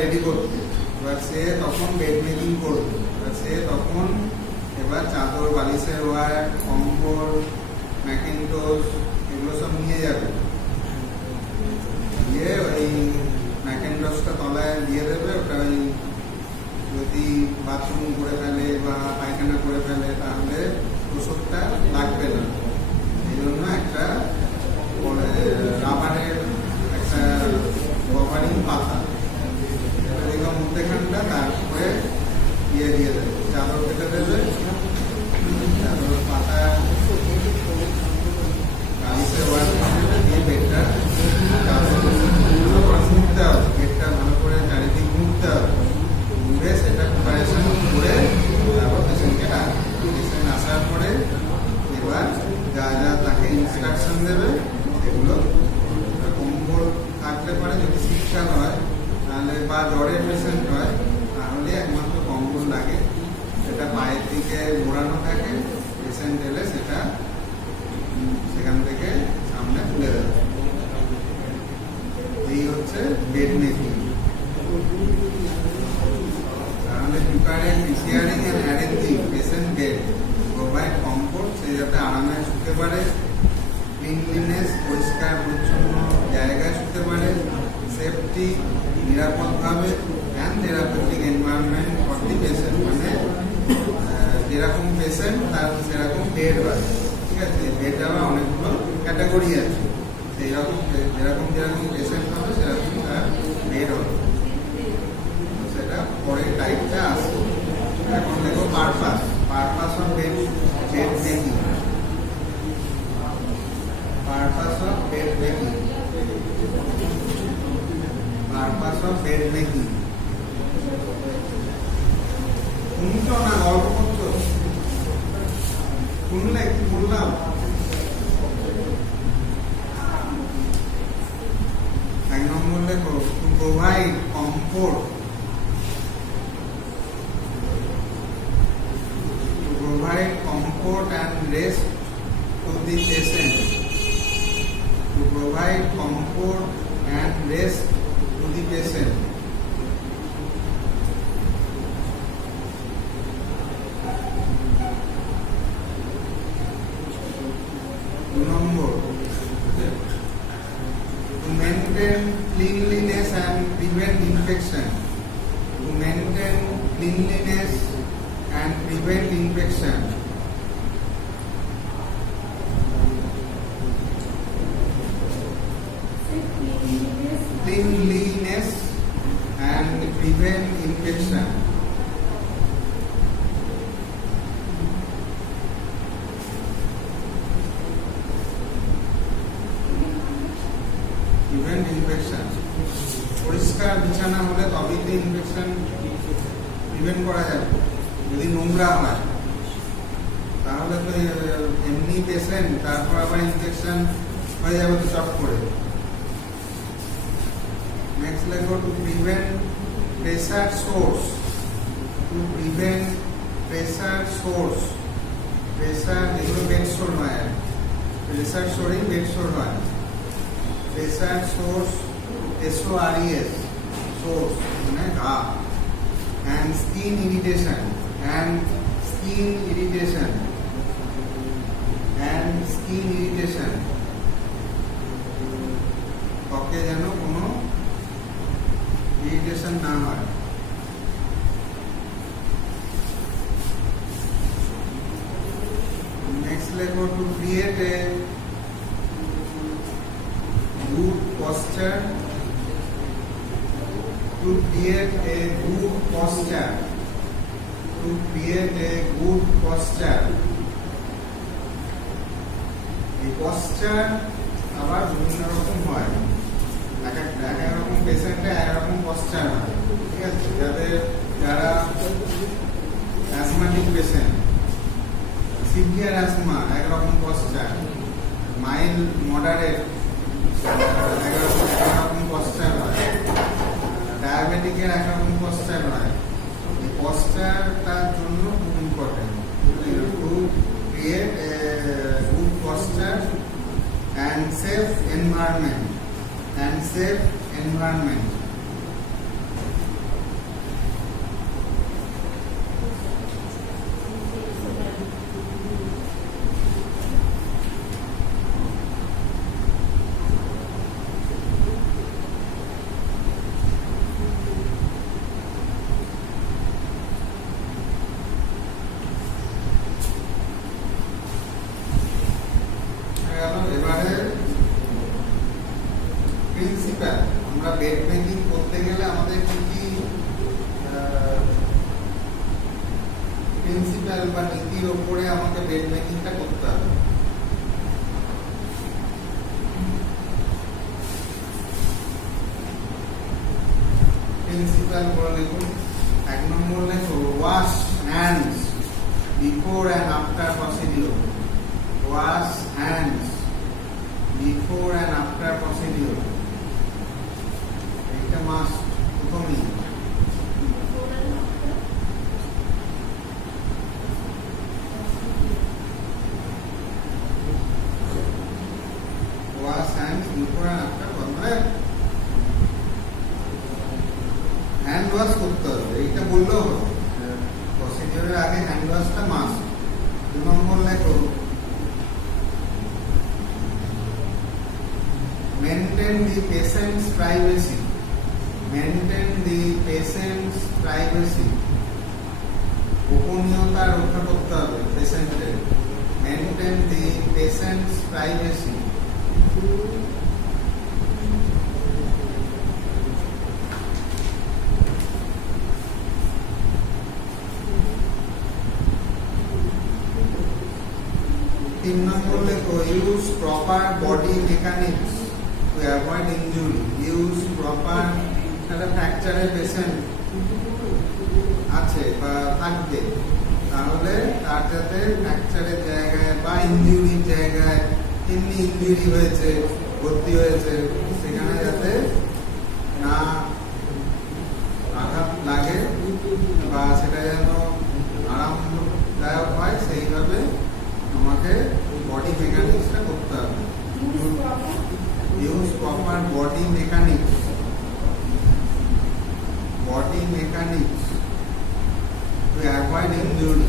রেডি করতে। এবার সে তখন বেড মেকিং করবে। এবার সে তখন এবার চাদর, বালিশের ওয়ার, কম্বল, ম্যাকিনটোশ এগুলো সব নিয়ে যাবে। দিয়ে ওই ম্যাকিনটোশটা তলায় দিয়ে দেবে। ওটা ওই যদি বাথরুম করে ফেলে বা পায়খানা করে ফেলে তাহলে ওষুধটা লাগবে না। এই জন্য একটা রাবারের একটা কভারিং পাতা এরকম মধ্যেখানটা, তারপরে দিয়ে দেবে, চাদর কেটে দেবে, চাদর পাতা বালিশের ওয়ার দিয়ে বেডটা ভালো করে মুড়তে হবে। বেডটা ভালো করে চারিদিক মুড়তে হবে। মুড়ে সেটা প্রিপারেশন করে তারপর পেশেন্টকে ডাকবে। পেশেন্ট আসার পরে এবার যা যা তাকে ইনস্ট্রাকশন দেবে সেগুলো। কম্বল থাকতে পারে যদি শীতকাল হয় তাহলে, বা জ্বরের পেশেন্ট হয় তাহলে একমাত্র কম্বল লাগে। সেটা পায়ের দিকে মোড়ানো থাকে। পেশেন্ট এলে সেটা সেখান থেকে সামনে তুলে দেবে। এই হচ্ছে বেড মেকিং। তাহলে preparing, preparing and arranging patient bed, provide comfort, সে যাতে আরামে শুতে পারে, ক্লিনলিনেস, পরিষ্কার পরিচ্ছন্ন জায়গায় শুতে পারে, সেফটি, নিরাপদভাবে, and therapeutic environment for the patient. মানে যেরকম পেশেন্ট তার সেরকম বেড হয়। ঠিক আছে, বেড আবার অনেকগুলো ক্যাটাগরি আছে। সেই রকম যেরকম পেশেন্ট হবে সেরকম তার বেড হবে। সেটা পরের টাইপটা আসবে। এখন দেখো purpose of bed making. Purpose of bed making. Purpose of bed making. শুনছো না গল্প করছো? শুনলে কি বললাম? এক নম্বর দেখো, to provide comfort, to provide comfort and rest to the patient, to provide comfort and rest to the patient. Number, to maintain cleanliness and prevent infection. To maintain cleanliness and prevent infection. Cleanliness and prevent infection. Prevent infection. পরিষ্কার বিছানা হলে তবেই তো infection prevent করা যাবে। যদি নোংরা হয় তাহলে তো এমনি পেশেন্ট, তারপর আবার ইনফেকশন হয়ে যাবে তো চট করে। নেক্সট লেখো, to prevent pressure source. To prevent pressure source. Pressure যেগুলো বেড সোর হয়, প্রেসার সোরেই বেড সোর হয়। প্রেসার সোর্স, SORES, সোর্স মানে ঘা। And skin irritation, and skin irritation, and skin irritation. ত্বকে যেন কোনো ইরিটেশন না হয়। নেক্সট লেখো, to create a good posture. To create a good posture. To create a good posture. এই পশ্চার আবার বিভিন্ন রকম হয়। এক এক রকম পেশেন্টে এক রকম পশ্চার হয়। ঠিক আছে, যারা অ্যাজমাটিক পেশেন্ট, সিভিয়ার অ্যাজমা একরকম পশ্চার, মাইল্ড মডারেট একরকম পশ্চার হয়, ডায়াবেটিকের একরকম পশ্চার হয়। এই পশ্চারটার জন্য খুব important to create a good posture and safe environment. Bed making করতে গেলে আমাদের কি কি প্রিন্সিপাল বা নীতির উপরে আমাকে বেড মেকিংটা করতে হবে? প্রিন্সিপাল বলে লিখুন। 1 নম্বর লেখো wash hands before and after procedure. Wash hands before and after procedure, এটা মাস্ট প্রথমেই। Wash hands before and after, মানে হ্যান্ড ওয়াশ করতে হবে, এইটা বললেও হবে। প্রসিডিওরের আগে হ্যান্ড ওয়াশটা মাস্ট। 2 নম্বর লেখো maintain the patient's privacy. Maintain the patient's privacy. গোপনীয়তা রক্ষা করতে হবে পেশেন্টের। Maintain the patient's privacy. 3 নম্বর লেখো use proper body mechanics to avoid injury. Use proper, একটা ফ্র্যাকচারের পেশেন্ট আছে বা থাকবে, তাহলে তার যাতে ফ্র্যাকচারের জায়গায় বা ইনজুরির জায়গায়, এমনি ইনজুরি হয়েছে, ভর্তি হয়েছে, সেখানে যাতে না আঘাত লাগে বা সেটা যেন আরামদায়ক হয়, সেইভাবে আমাকে বডি মেকানিক্সটা করতে হবে। Use proper body mechanics. Body mechanics to avoid injury.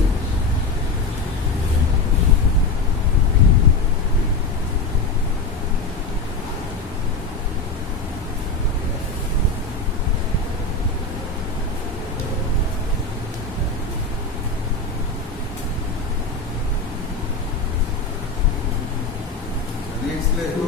Next, let's go.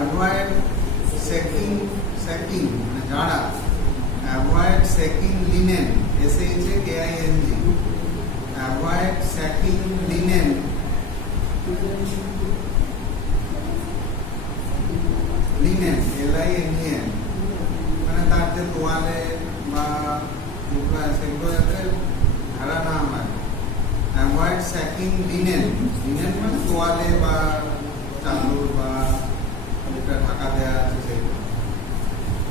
Avoid sacking মানে ঝাড়া। Avoid sacking linen, SACKING. Avoid sacking linen. Linen, LINEN, মানে তার যে তোয়ালে বা সেগুলো যাতে ঝাড়া না হয়। Avoid sacking linen. Linen মানে তোয়ালে বা চাদর বা যেটা ঢাকা দেওয়া আছে সেগুলো।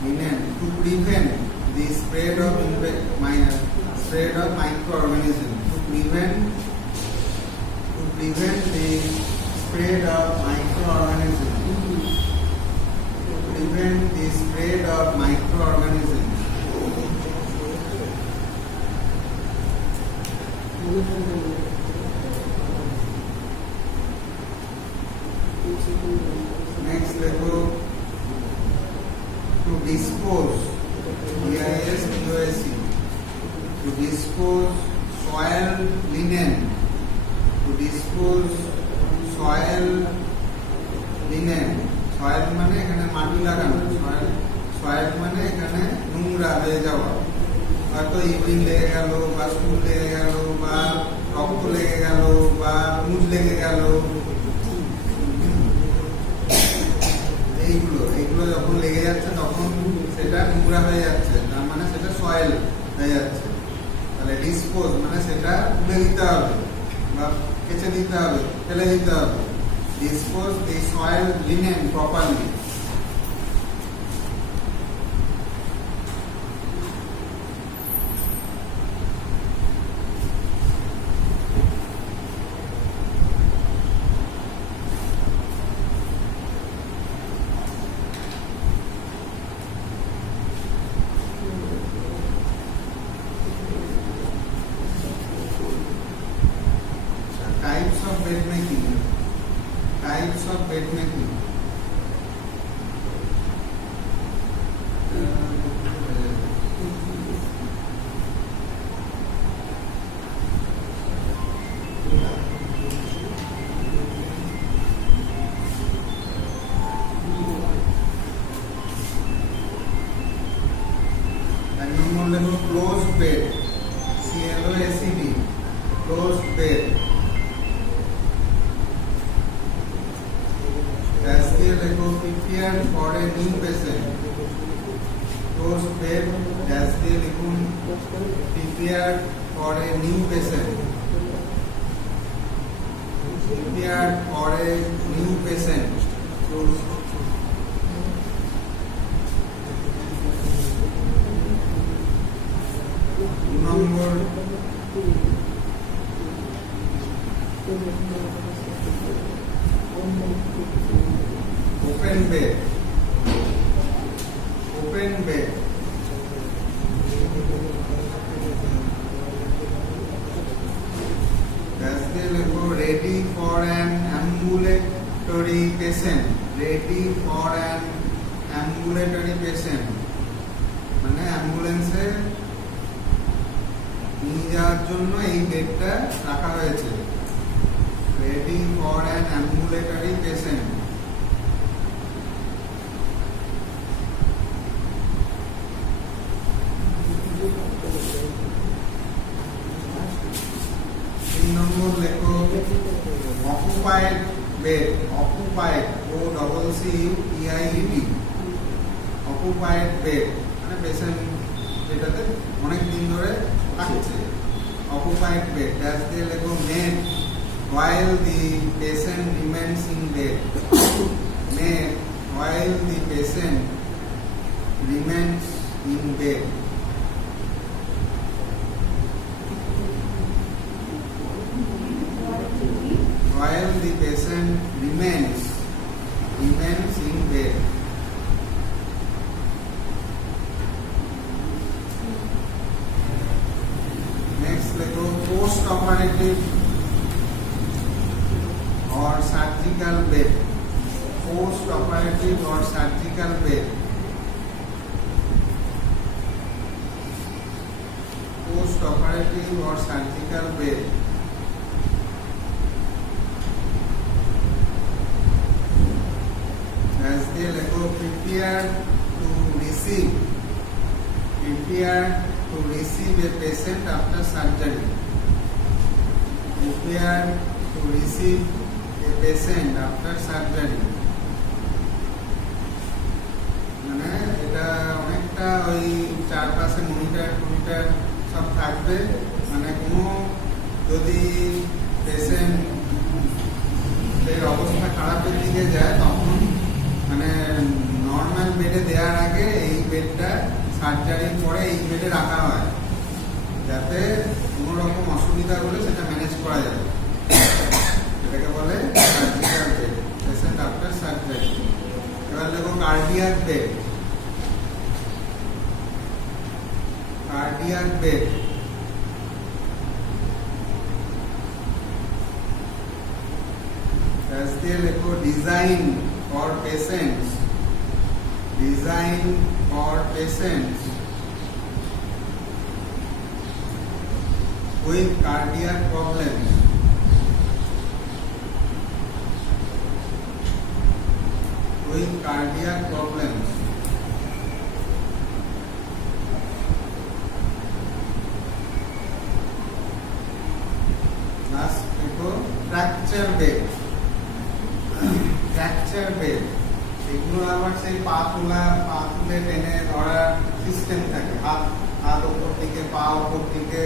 Linen to prevent the spread of microorganisms. To prevent the spread of microorganisms. Prevent the spread of microorganisms. Next, let's go to dispose. DISPOSE. To dispose soiled linen. To dispose soiled linen. Soil মানে এখানে মাটি লাগানো, সয়েল মানে এখানে নোংরা হয়ে যাওয়া, হয়তো ইউরিন লেগে গেল বা স্টুল লেগে গেল বা রক্ত লেগে গেল বা মুজ লেগে গেল, এইগুলো যখন লেগে যাচ্ছে তখন সেটা নোংরা হয়ে যাচ্ছে, তার মানে সেটা সয়েল হয়ে যাচ্ছে। তাহলে ডিসপোজ মানে সেটা তুলে দিতে হবে বা কেচে দিতে হবে, ফেলে দিতে হবে। Dispose the soiled linen properly. Types of bed making. Types of bed making. COACD, closed bed. As দিয়ে লেখো prepare for a new patient. Closed bed. As দিয়ে লিখুন prepare for a new patient. Prepare for a new patient. Number open bed. Open bed. That's the level ready for an ambulatory patient. Ready for an ambulatory patient. মানে অ্যাম্বুলেন্সে নিয়ে যাওয়ার জন্য এই বেডটা রাখা হয়েছে। Ready for an ambulatory patient. তিন নম্বর লেখো occupied bed. Occupied, OCCUPIED, occupied bed মানে পেশেন্ট যেটাতে অনেক দিন ধরে থাকছে। Occupied bed. দ্যাটস দিয়ে লেখো made while the patient remains in bed. Made while the patient remains in bed. While the patient remains in bed. Next, let's go post-operative or surgical bed. Post-operative or surgical bed. Post-operative or surgical bed. As they go prepare to receive a patient after surgery. Prepare to receive a patient after surgery. মানে এটা অনেকটা ওই চারপাশে মনিটর সব থাকবে। মানে কোনো যদি পেশেন্ট এর অবস্থা খারাপের দিকে যায় তখন মানে নর্মাল বেডে দেওয়ার আগে এই বেডটা সার্জারির পরে এই বেডে রাখা হয়, যাতে কোনো রকম অসুবিধা হলে সেটা ম্যানেজ করা যাবে। এটাকে বলে surgical bed, patient after surgery. এবার দেখো কার্ডিয়াক বেড। কার্ডিয়াক বেড দিয়ে লেখো design for patients. Design for patients with cardiac problems. With cardiac problems. Last देखो fracture bed. Fracture bed. এগুলো আবার সেই পা তুলে টেনে ধরার সিস্টেম থাকে। হাত উপর দিকে, পা উপর দিকে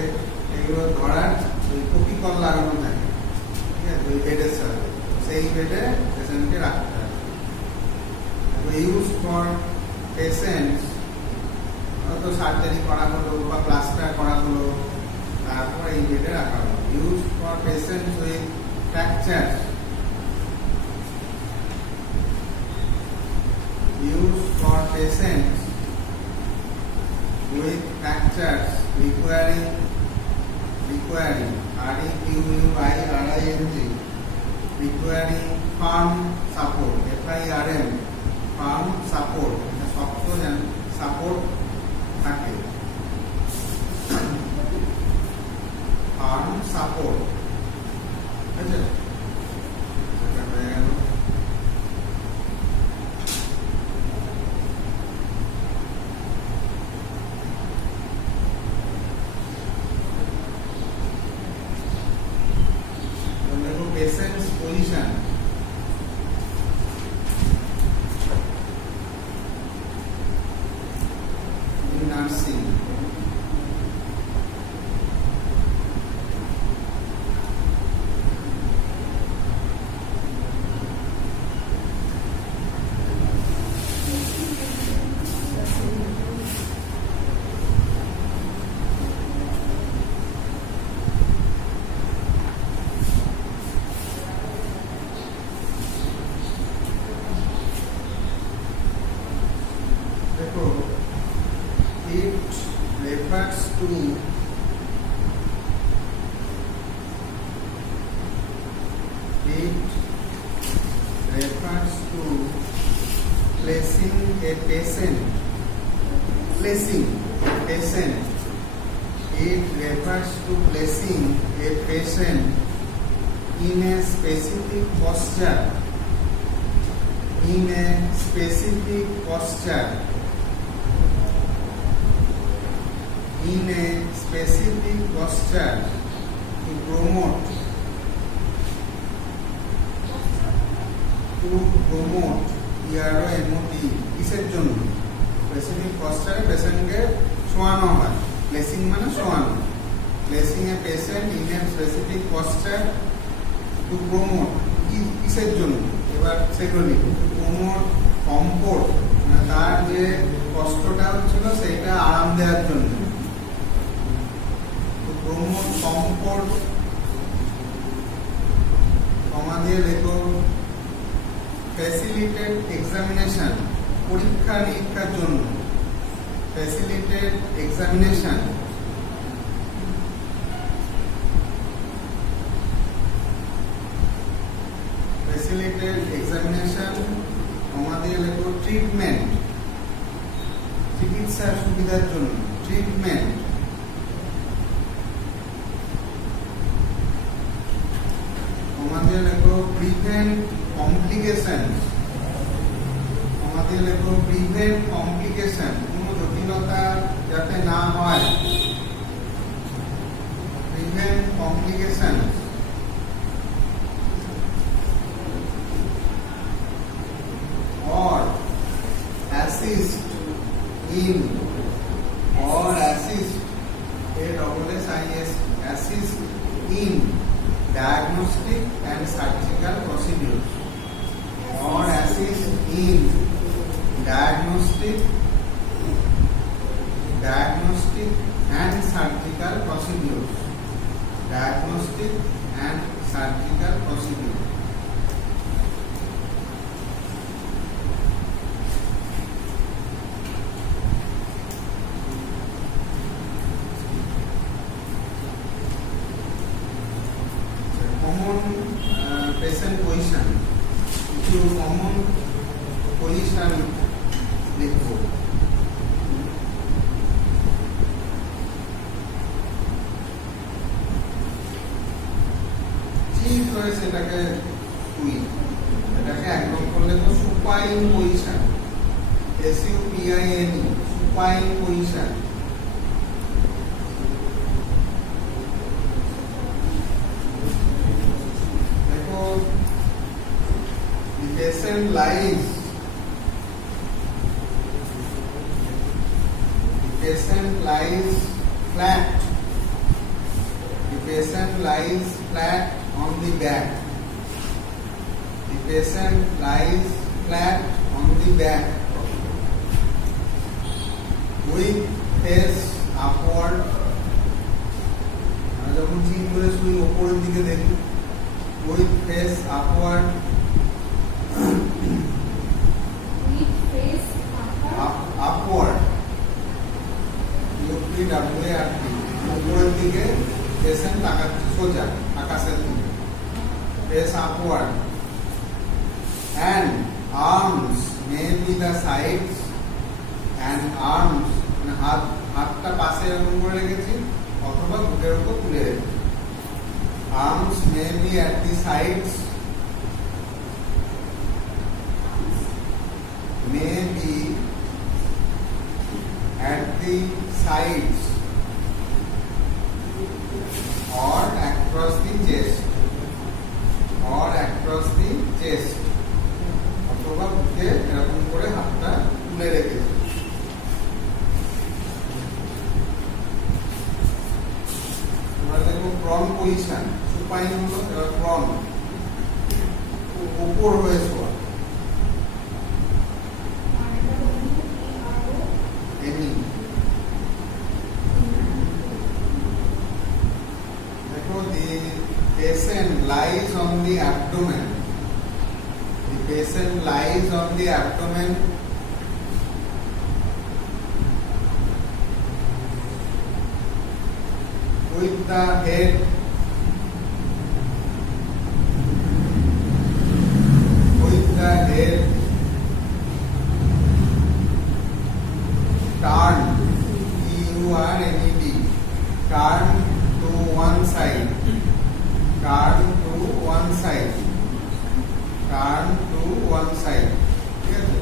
এগুলো ধরার ওই কপিকল লাগানো থাকে, ঠিক আছে, ওই বেডের সাথে। সেই বেডে পেশেন্টকে রাখতে হবে। ইউজ ফর পেশেন্টস, হয়তো সার্জারি করা হলো বা প্লাস্টার করা হলো, তারপর এই বেডে রাখা হলো। Use for patients with fracture. Used for patients with fractures requiring REQUIRING requiring firm support, FIRM, firm support, শক্ত সাপোর্ট থাকে, firm support, ঠিক আছে। It refers to placing a patient. Placing a patient. It refers to placing a patient in a specific posture. In a specific posture. In a specific posture to promote. To promote. EROMOT কিসের জন্য? স্পেসিফিক পশ্চারে পেশেন্টকে শোয়ানো হয়। প্লেসিং মানে শোয়ানো। Placing a patient in a specific posture to promote কিসের জন্য? এবার সেগুলো লিখুন। টু প্রমোট কমফোর্ট, মানে তার যে কষ্টটা হচ্ছিল সেইটা আরাম দেওয়ার জন্য। টু প্রমোট কমফোর্ট, কমা দিয়ে লেখো ফ্যাসিলিটেড এক্সামিনেশন, পরীক্ষা নিরীক্ষার জন্য। Facilitated examination. ফ্যাসিলিটেড এক্সামিনেশন, কমা দিয়ে লেখো ট্রিটমেন্ট, চিকিৎসার সুবিধার জন্য। ট্রিটমেন্ট। কমা দিয়ে লেখো প্রিভেন্ট কমপ্লিকেশন। কমা দিয়ে লেখো প্রিভেন্ট কমপ্লিকেশন, কোনো জটিলতা যাতে না হয়। Prevent complication. or assist in, or assist, assist in diagnostic and surgical procedures, or assist in diagnostic and surgical procedures, diagnostic and surgical procedures. Patient position, কিছু কমন পজিশন লিখবো। ঠিক করে সেটাকে এটাকে একদম করলে তো supine position, SUPINE, supine position. Patient lies flat. The patient lies flat on the back. The patient lies flat on the back with face upward. যখন ঠিক করে শুই উপরের দিকে দেখি, with face upward. Upward, উপরের দিকে পেশেন্ট তাকাচ্ছে সোজা আকাশের দিকে। face upward, and arms may be the sides, and arms মানে হাতটা পাশে এরকম করে রেখেছি অথবা বুকের উপর তুলে রেখেছি। arms may be at the sides, may be at the sides, or across the chest, or across the chest, অথবা বুকে এরকম করে হাতটা তুলে রেখেছি। এবার দেখো প্রন পজিশন, সুপাইন হলো, এবার প্রন, উপর হয়ে শোয়া। Patient lies on the abdomen. The patient lies on the abdomen with the head bed turn, T-U-R-N-E-D, turn to one side, turn to one side, turn to one side, ঠিক আছে?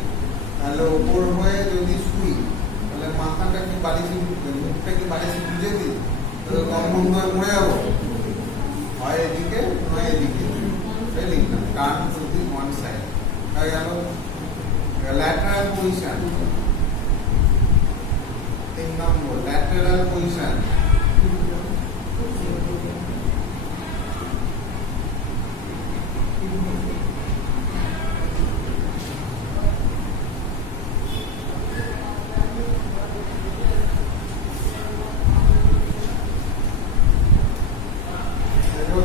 তাহলে ওপর হয়ে যদি শুই তাহলে মাথাটা কি বালিশে, মুখটা কি বালিশে গুঁজে দিই, তাহলে কম বন্ধ হয়ে মরে যাবো, হয় এদিকে নয় এদিকে, তাই লিখলাম turn to the one side. হয়ে গেল lateral position. 3 number lateral position.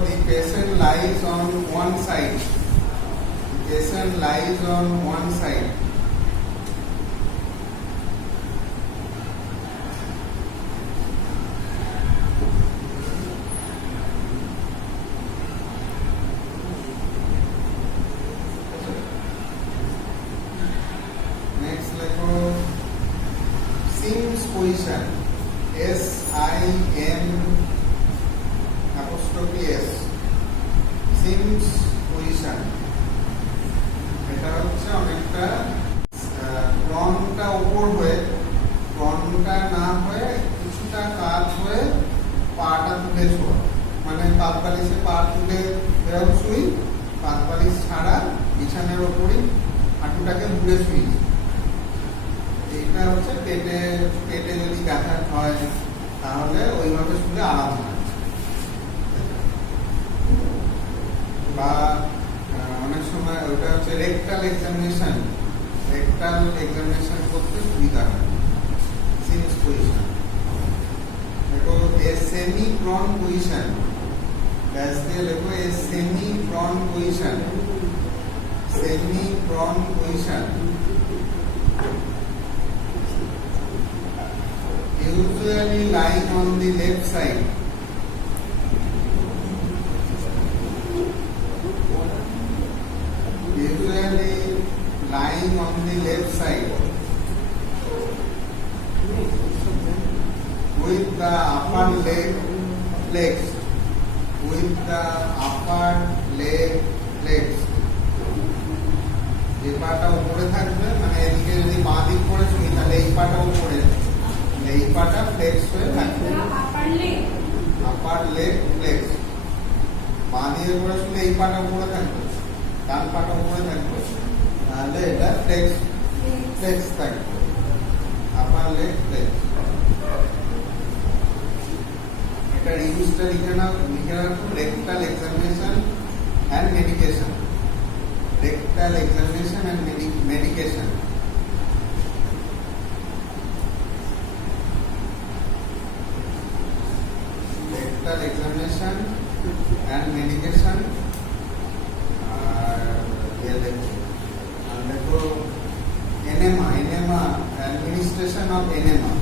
The patient lies on one side. The patient lies on one side. Next, lekho Sims position. S-I-M apostrophe S, Sims position। এটা হচ্ছে অনেকটা ফ্রন্টটা উপর হয়ে, ফ্রন্টটা না হয়ে কিছুটা কাত হয়ে পাটা তুলে শোয়া, মানে পাত বালিশে পা তুলে এরকম শুই, পাত বালিশ ছাড়া বিছানার ওপরই হাঁটুটাকে মুড়ে শুই। এইটা হচ্ছে পেটে পেটে যদি ব্যথা হয় তাহলে ওইভাবে শুলে আরাম হয়। বা অনেক সময় ওটা হচ্ছে রেকটাল এক্সামিনেশন, রেকটাল এক্সামিনেশন করতে সুবিধা হয়। Sims position. দেখো a semi prone position, dash দিয়ে লেখো a semi prone position, semi prone position. Usually lying on the left side. Usually lying on the left side with the upper leg flexed, with the upper leg flexed. যে পাটা উপরে থাকবে, মানে এদিকে যদি বাঁ দিক করে শুনি তাহলে এই পাটা উপরে, এই পাটা ফ্লেক্স হয়ে থাকবে, আপার লেগ ফ্লেক্স। বাঁ দিকে করে শুনলে এই পাটা উপরে থাকবে, ডান পাটা উপরে থাকবে, তাহলে এটা ফ্লেক্স ফ্লেক্স থাকবে, আপার লেগ ফ্লেক্স। এটা ইউজটা লিখে রাখো, rectal examination and medication, rectal examination and medication. Rectal examination and medication and enema, enema, administration of enema,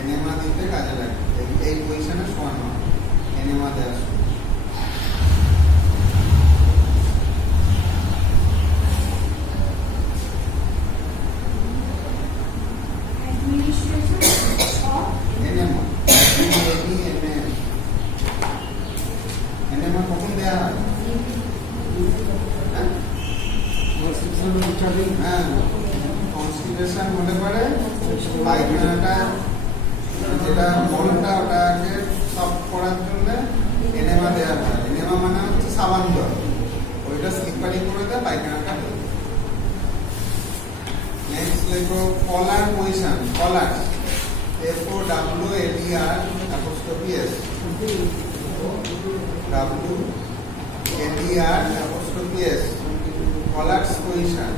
enema দিতে কাজে লাগে, এই পজিশনে শোয়ানো enema দেওয়ার সময়। enema কখন দেওয়া হয়? কনস্টিপেশন হতে পারে, পায়খানাটা যেটা মলটা ওটাকে সফট করার জন্য এনেমা দেওয়া হয়। এনেমা মানে হচ্ছে সাবান জল, ওইটা স্লিপারি করে দেয় পায়খানাটা। নেক্সট লেখো কলার পজিশন, কলার, F-O-W-L-E-R apostrophe S, W-L-E-R apostrophe S, collar's position।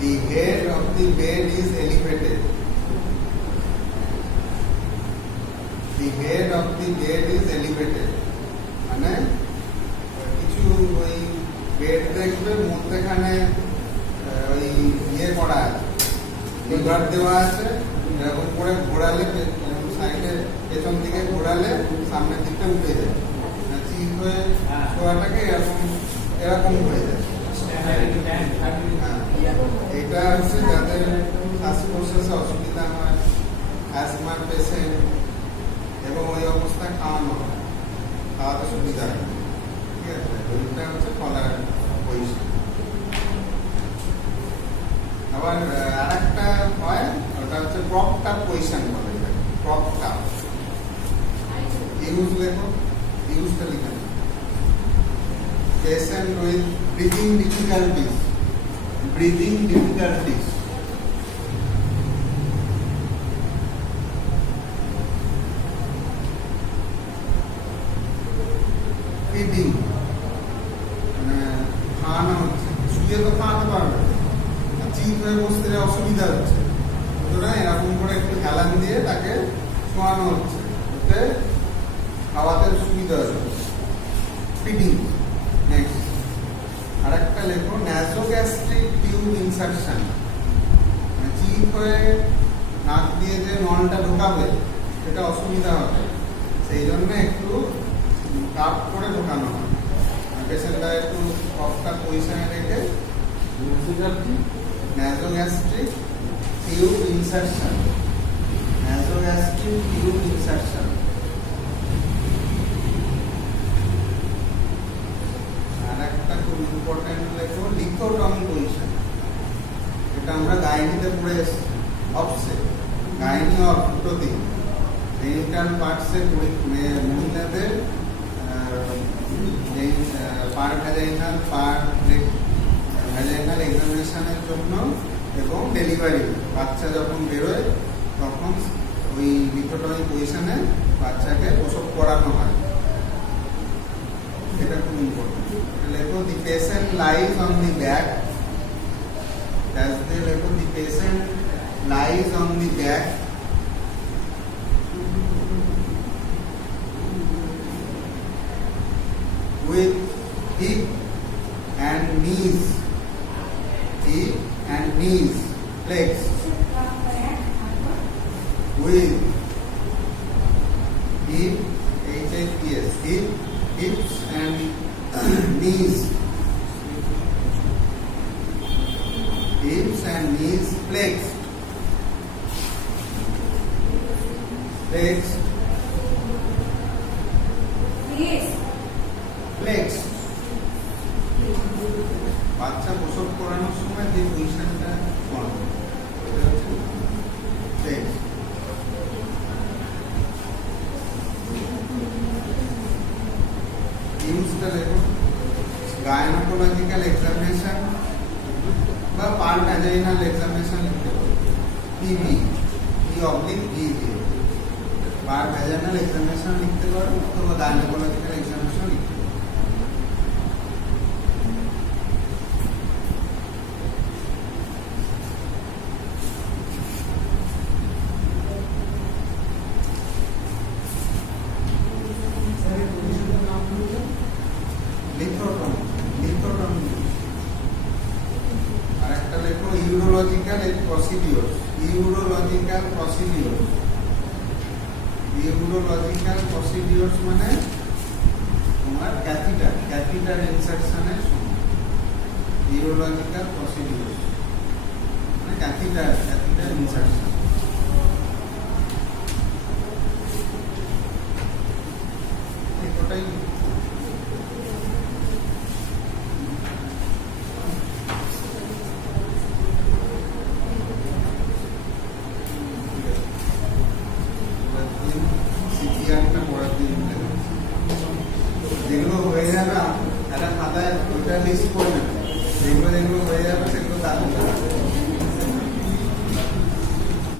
The head of the bed is elevated. The head of the bed is elevated. মানে কিছু ওই বেড দেখবে মধ্যখানে ওই ইয়ে করা দেওয়া আছে, এরকম করে ঘোরালে সাইডে পেছন দিকে ঘোরালে সামনের দিকটা উঠে যায়, চিপ হয়ে শোয়াটাকে এরকম হয়ে যায়। এটা হচ্ছে যাদের শ্বাস প্রশ্বাসে অসুবিধা হয়, অ্যাজমার পেশেন্ট, এবং ওই অবস্থায় খাওয়ানো হয়, খাওয়াতে সুবিধা হয়। ঠিক আছে, ওইটা হচ্ছে কলার পজিশন। আবার আরেকটা হয়, ওটা হচ্ছে প্রপ কাপ পজিশন বলে। প্রপ কাপ ইউজ লেখো, ইউজটা লিখে নেই। Patient with breathing difficulties, breathing difficulties, feeding মানে খাওয়ানো হচ্ছে, শুয়ে তো খাওয়াতে পারবে, চিত হয়ে বসতে অসুবিধা হচ্ছে, সুতরাং এরকম করে একটু হেলান দিয়ে তাকে শোয়ানো হচ্ছে, ওতে খাওয়াতে সুবিধা হচ্ছে। ফিডিং। নেক্সট আরেকটা লেখো, ন্যাসোগ্যাস্ট্রিক টিউব ইনসারশন, চিত হয়ে নাক দিয়ে যে নলটা ঢোকাবে সেটা অসুবিধা হবে, সেই জন্য একটু কাপ করে ঢোকানো হয়। পেশেন্টটা একটু কফটা পজিশনে রেখে nasogastric tube insertion, nasogastric tube insertion. আর একটা খুব ইম্পর্টেন্ট লেখো, লিথোটমি পজিশন। এটা আমরা গাইনিতে পড়ে এসেছি, অপসে গাইনি অফ দুটো দিন জেনিটাল পার্টসে মহিলাদের পার ভ্যাজাইনাল এক্সামিনেশনের জন্য এবং ডেলিভারি, বাচ্চা যখন বেরোয় তখন ওই লিথোটমি পজিশনে বাচ্চাকে প্রসব করানো হয়। এটা খুব ইম্পর্টেন্ট। লেখো, the patient lies on the back, লেখো, the patient lies on the back with hip and knees flexed, with hips and knees flexed, flexed। বাচ্চা প্রসব করানোর সময় যে পজিশনটা করবে সেটা হচ্ছে ফ্লেক্স। ইউজটা লেখো, গাইনোকোলজিক্যাল এক্সামিনেশন বা পার ভ্যাজাইনাল এক্সামিনেশন লিখতে পারো, পিভি ই/ভি দিয়ে পার ভ্যাজাইনাল এক্সামিনেশন লিখতে পারো, অথবা গাইনোকোলজিক্যাল এক্সামিনেশন লিখতে পারো। আর একটা লেখো, ইউরোলজিক্যাল প্রসিডিওরস, ইউরোলজিক্যাল প্রসিডিওরস মানে তোমার ক্যাথিটার ইনসারশনের সময়, ইউরোলজিক্যাল প্রসিডিওরস মানে ক্যাথিটার ইনসারশন। এটাই যেগুলো হয়ে যাবে একটা খাতায় ওইটা লিস্ট করে নেবে, যেগুলো হয়ে যাবে সেগুলো তার